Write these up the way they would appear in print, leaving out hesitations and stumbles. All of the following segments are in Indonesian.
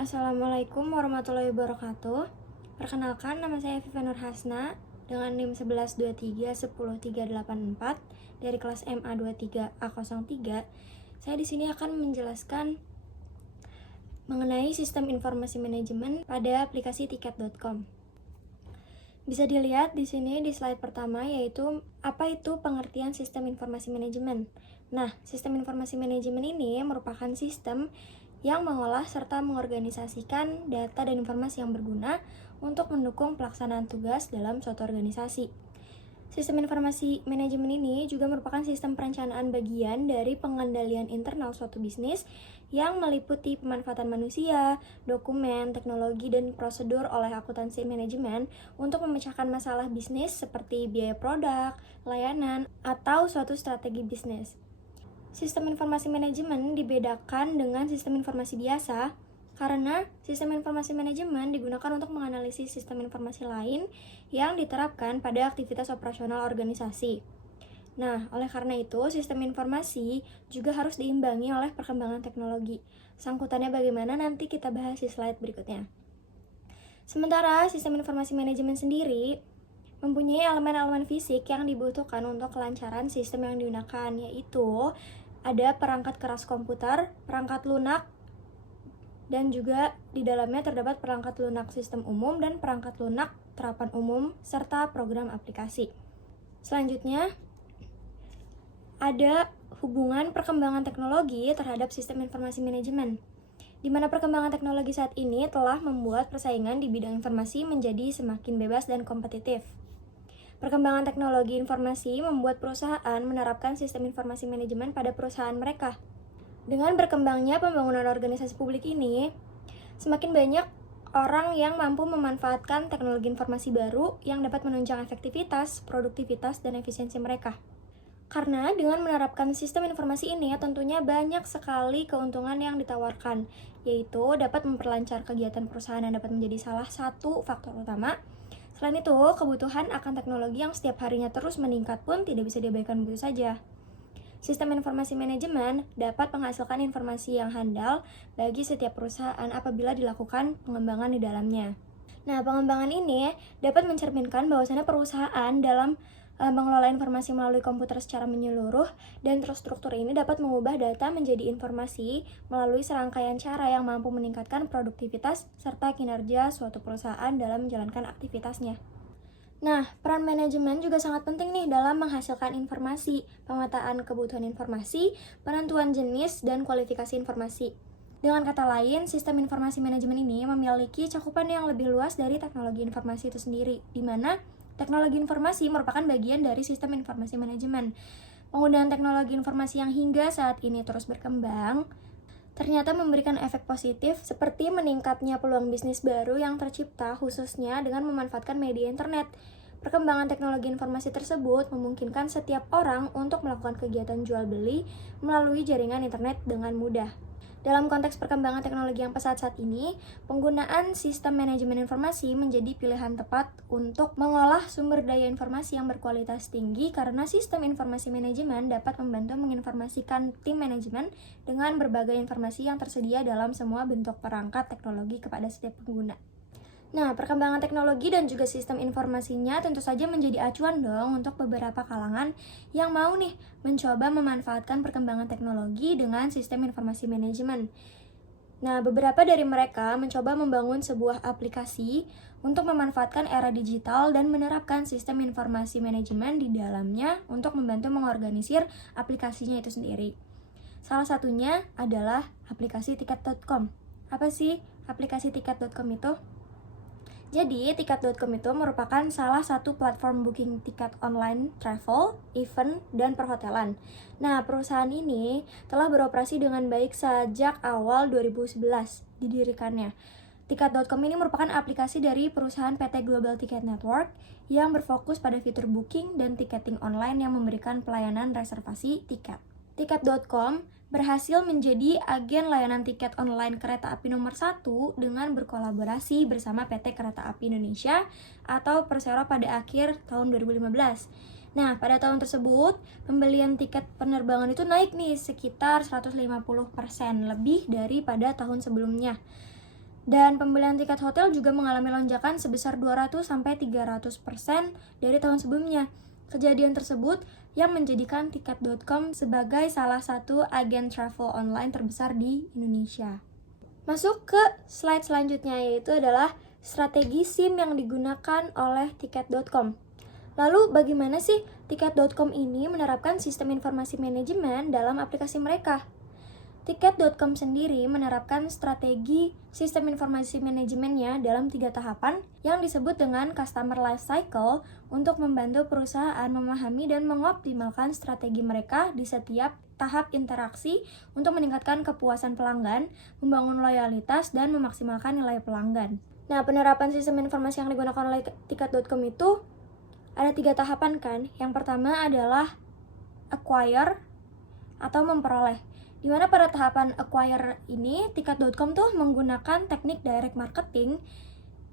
Assalamualaikum warahmatullahi wabarakatuh. Perkenalkan, nama saya Viva Nur Hasna dengan NIM 1123-10384 dari kelas MA 23A03. Saya di sini akan menjelaskan mengenai sistem informasi manajemen pada aplikasi tiket.com. Bisa dilihat di sini di slide pertama, yaitu apa itu pengertian sistem informasi manajemen. Nah, sistem informasi manajemen ini merupakan sistem yang mengolah serta mengorganisasikan data dan informasi yang berguna untuk mendukung pelaksanaan tugas dalam suatu organisasi. Sistem informasi manajemen ini juga merupakan sistem perencanaan bagian dari pengendalian internal suatu bisnis yang meliputi pemanfaatan manusia, dokumen, teknologi, dan prosedur oleh akuntansi manajemen untuk memecahkan masalah bisnis seperti biaya produk, layanan, atau suatu strategi bisnis. Sistem informasi manajemen dibedakan dengan sistem informasi biasa karena sistem informasi manajemen digunakan untuk menganalisis sistem informasi lain yang diterapkan pada aktivitas operasional organisasi. Nah, oleh karena itu, sistem informasi juga harus diimbangi oleh perkembangan teknologi. Sangkutannya bagaimana nanti kita bahas di slide berikutnya. Sementara sistem informasi manajemen sendiri mempunyai elemen-elemen fisik yang dibutuhkan untuk kelancaran sistem yang digunakan, yaitu ada perangkat keras komputer, perangkat lunak, dan juga di dalamnya terdapat perangkat lunak sistem umum dan perangkat lunak terapan umum, serta program aplikasi. Selanjutnya, ada hubungan perkembangan teknologi terhadap sistem informasi manajemen, di mana perkembangan teknologi saat ini telah membuat persaingan di bidang informasi menjadi semakin bebas dan kompetitif. Perkembangan teknologi informasi membuat perusahaan menerapkan sistem informasi manajemen pada perusahaan mereka. Dengan berkembangnya pembangunan organisasi publik ini, semakin banyak orang yang mampu memanfaatkan teknologi informasi baru yang dapat menunjang efektivitas, produktivitas, dan efisiensi mereka. Karena dengan menerapkan sistem informasi ini, tentunya banyak sekali keuntungan yang ditawarkan, yaitu dapat memperlancar kegiatan perusahaan yang dapat menjadi salah satu faktor utama. Selain itu, kebutuhan akan teknologi yang setiap harinya terus meningkat pun tidak bisa diabaikan begitu saja. Sistem informasi manajemen dapat menghasilkan informasi yang handal bagi setiap perusahaan apabila dilakukan pengembangan di dalamnya. Nah, pengembangan ini dapat mencerminkan bahwasannya perusahaan dalam mengelola informasi melalui komputer secara menyeluruh, dan terstruktur ini dapat mengubah data menjadi informasi melalui serangkaian cara yang mampu meningkatkan produktivitas serta kinerja suatu perusahaan dalam menjalankan aktivitasnya. Nah, peran manajemen juga sangat penting nih dalam menghasilkan informasi, pemetaan kebutuhan informasi, penentuan jenis, dan kualifikasi informasi. Dengan kata lain, sistem informasi manajemen ini memiliki cakupan yang lebih luas dari teknologi informasi itu sendiri, di mana teknologi informasi merupakan bagian dari sistem informasi manajemen. Penggunaan teknologi informasi yang hingga saat ini terus berkembang ternyata memberikan efek positif seperti meningkatnya peluang bisnis baru yang tercipta khususnya dengan memanfaatkan media internet. Perkembangan teknologi informasi tersebut memungkinkan setiap orang untuk melakukan kegiatan jual beli melalui jaringan internet dengan mudah. Dalam konteks perkembangan teknologi yang pesat saat ini, penggunaan sistem manajemen informasi menjadi pilihan tepat untuk mengolah sumber daya informasi yang berkualitas tinggi karena sistem informasi manajemen dapat membantu menginformasikan tim manajemen dengan berbagai informasi yang tersedia dalam semua bentuk perangkat teknologi kepada setiap pengguna. Nah, perkembangan teknologi dan juga sistem informasinya tentu saja menjadi acuan dong untuk beberapa kalangan yang mau nih mencoba memanfaatkan perkembangan teknologi dengan sistem informasi manajemen. Nah, beberapa dari mereka mencoba membangun sebuah aplikasi untuk memanfaatkan era digital dan menerapkan sistem informasi manajemen di dalamnya untuk membantu mengorganisir aplikasinya itu sendiri. Salah satunya adalah aplikasi tiket.com. Apa sih aplikasi tiket.com itu? Jadi, tiket.com itu merupakan salah satu platform booking tiket online travel, event, dan perhotelan. Nah, perusahaan ini telah beroperasi dengan baik sejak awal 2011 didirikannya. Tiket.com ini merupakan aplikasi dari perusahaan PT Global Ticket Network yang berfokus pada fitur booking dan tiketing online yang memberikan pelayanan reservasi tiket. Tiket.com berhasil menjadi agen layanan tiket online kereta api nomor 1 dengan berkolaborasi bersama PT Kereta Api Indonesia atau Persero pada akhir tahun 2015. Nah, pada tahun tersebut, pembelian tiket penerbangan itu naik nih sekitar 150% lebih daripada tahun sebelumnya. Dan pembelian tiket hotel juga mengalami lonjakan sebesar 200-300% dari tahun sebelumnya. Kejadian tersebut yang menjadikan tiket.com sebagai salah satu agen travel online terbesar di Indonesia. Masuk ke slide selanjutnya, yaitu adalah strategi SIM yang digunakan oleh tiket.com. Lalu bagaimana sih tiket.com ini menerapkan sistem informasi manajemen dalam aplikasi mereka? Tiket.com sendiri menerapkan strategi sistem informasi manajemennya dalam 3 tahapan yang disebut dengan Customer Life Cycle untuk membantu perusahaan memahami dan mengoptimalkan strategi mereka di setiap tahap interaksi untuk meningkatkan kepuasan pelanggan, membangun loyalitas, dan memaksimalkan nilai pelanggan. Nah, penerapan sistem informasi yang digunakan oleh tiket.com itu ada 3 tahapan kan. Yang pertama adalah acquire atau memperoleh. Di mana pada tahapan acquire ini, tiket.com tuh menggunakan teknik direct marketing,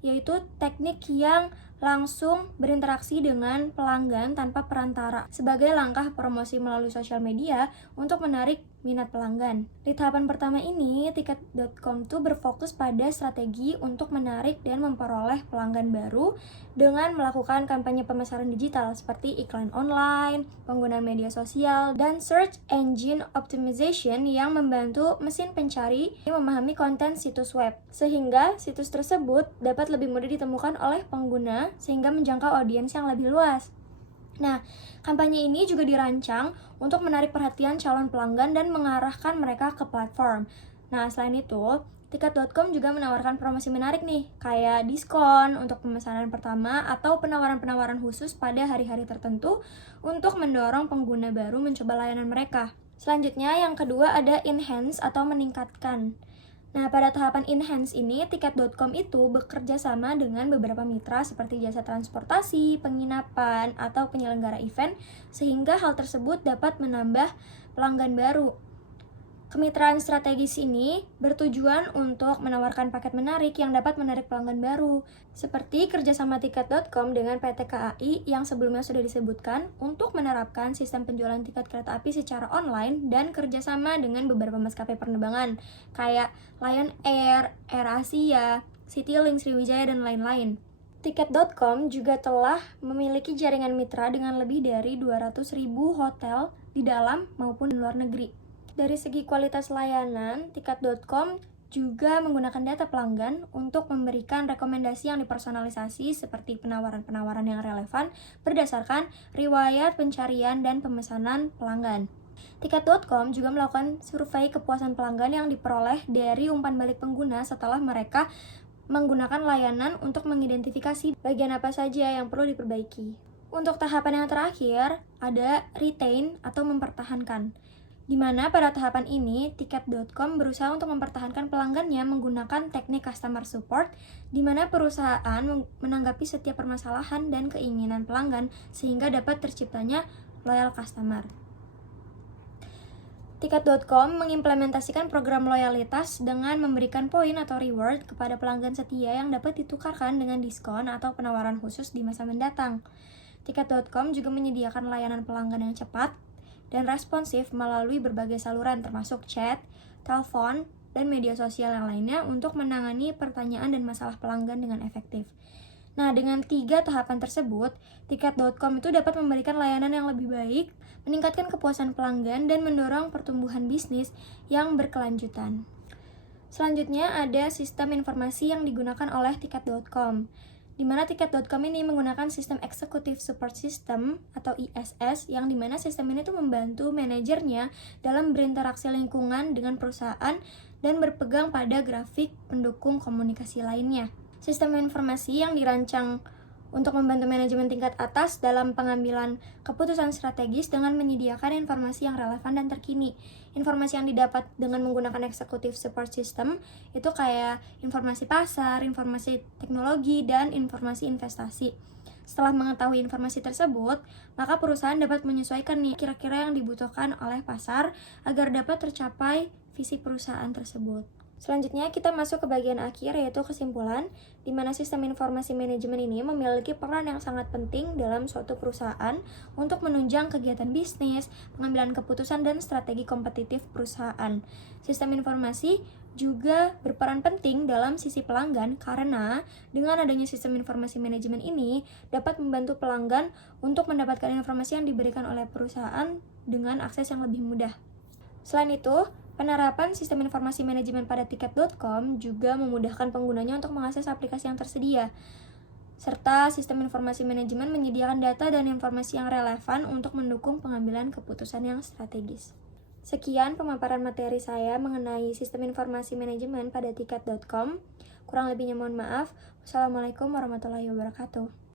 yaitu teknik yang langsung berinteraksi dengan pelanggan tanpa perantara sebagai langkah promosi melalui sosial media untuk menarik minat pelanggan. Di tahapan pertama ini, tiket.com tuh berfokus pada strategi untuk menarik dan memperoleh pelanggan baru dengan melakukan kampanye pemasaran digital seperti iklan online, penggunaan media sosial, dan search engine optimization yang membantu mesin pencari memahami konten situs web, sehingga situs tersebut dapat lebih mudah ditemukan oleh pengguna sehingga menjangkau audiens yang lebih luas. Nah, kampanye ini juga dirancang untuk menarik perhatian calon pelanggan dan mengarahkan mereka ke platform. Nah, selain itu, tiket.com juga menawarkan promosi menarik nih, kayak diskon untuk pemesanan pertama atau penawaran-penawaran khusus pada hari-hari tertentu untuk mendorong pengguna baru mencoba layanan mereka. Selanjutnya, yang kedua ada enhance atau meningkatkan. Nah, pada tahapan enhance ini, tiket.com itu bekerja sama dengan beberapa mitra seperti jasa transportasi, penginapan, atau penyelenggara event, sehingga hal tersebut dapat menambah pelanggan baru. Kemitraan strategis ini bertujuan untuk menawarkan paket menarik yang dapat menarik pelanggan baru, seperti kerjasama tiket.com dengan PT KAI yang sebelumnya sudah disebutkan untuk menerapkan sistem penjualan tiket kereta api secara online dan kerjasama dengan beberapa maskapai penerbangan, kayak Lion Air, AirAsia, Citylink, Sriwijaya, dan lain-lain. Tiket.com juga telah memiliki jaringan mitra dengan lebih dari 200.000 hotel di dalam maupun di luar negeri. Dari segi kualitas layanan, tiket.com juga menggunakan data pelanggan untuk memberikan rekomendasi yang dipersonalisasi seperti penawaran-penawaran yang relevan berdasarkan riwayat pencarian dan pemesanan pelanggan. Tiket.com juga melakukan survei kepuasan pelanggan yang diperoleh dari umpan balik pengguna setelah mereka menggunakan layanan untuk mengidentifikasi bagian apa saja yang perlu diperbaiki. Untuk tahapan yang terakhir, ada retain atau mempertahankan. Di mana pada tahapan ini, tiket.com berusaha untuk mempertahankan pelanggannya menggunakan teknik customer support, di mana perusahaan menanggapi setiap permasalahan dan keinginan pelanggan sehingga dapat terciptanya loyal customer. Tiket.com mengimplementasikan program loyalitas dengan memberikan poin atau reward kepada pelanggan setia yang dapat ditukarkan dengan diskon atau penawaran khusus di masa mendatang. Tiket.com juga menyediakan layanan pelanggan yang cepat dan responsif melalui berbagai saluran termasuk chat, telepon, dan media sosial yang lainnya untuk menangani pertanyaan dan masalah pelanggan dengan efektif. Nah, dengan 3 tahapan tersebut, tiket.com itu dapat memberikan layanan yang lebih baik, meningkatkan kepuasan pelanggan, dan mendorong pertumbuhan bisnis yang berkelanjutan. Selanjutnya ada sistem informasi yang digunakan oleh tiket.com, di mana tiket.com ini menggunakan sistem Executive Support System atau ISS, yang dimana sistem ini tuh membantu manajernya dalam berinteraksi lingkungan dengan perusahaan dan berpegang pada grafik pendukung komunikasi lainnya. Sistem informasi yang dirancang untuk membantu manajemen tingkat atas dalam pengambilan keputusan strategis dengan menyediakan informasi yang relevan dan terkini. Informasi yang didapat dengan menggunakan Executive Support System itu kayak informasi pasar, informasi teknologi, dan informasi investasi. Setelah mengetahui informasi tersebut, maka perusahaan dapat menyesuaikan nih kira-kira yang dibutuhkan oleh pasar agar dapat tercapai visi perusahaan tersebut. Selanjutnya kita masuk ke bagian akhir, yaitu kesimpulan, di mana sistem informasi manajemen ini memiliki peran yang sangat penting dalam suatu perusahaan untuk menunjang kegiatan bisnis, pengambilan keputusan, dan strategi kompetitif perusahaan. Sistem informasi juga berperan penting dalam sisi pelanggan karena dengan adanya sistem informasi manajemen ini dapat membantu pelanggan untuk mendapatkan informasi yang diberikan oleh perusahaan dengan akses yang lebih mudah. Selain itu, penerapan sistem informasi manajemen pada tiket.com juga memudahkan penggunanya untuk mengakses aplikasi yang tersedia. Serta sistem informasi manajemen menyediakan data dan informasi yang relevan untuk mendukung pengambilan keputusan yang strategis. Sekian pemaparan materi saya mengenai sistem informasi manajemen pada tiket.com. Kurang lebihnya mohon maaf. Wassalamualaikum warahmatullahi wabarakatuh.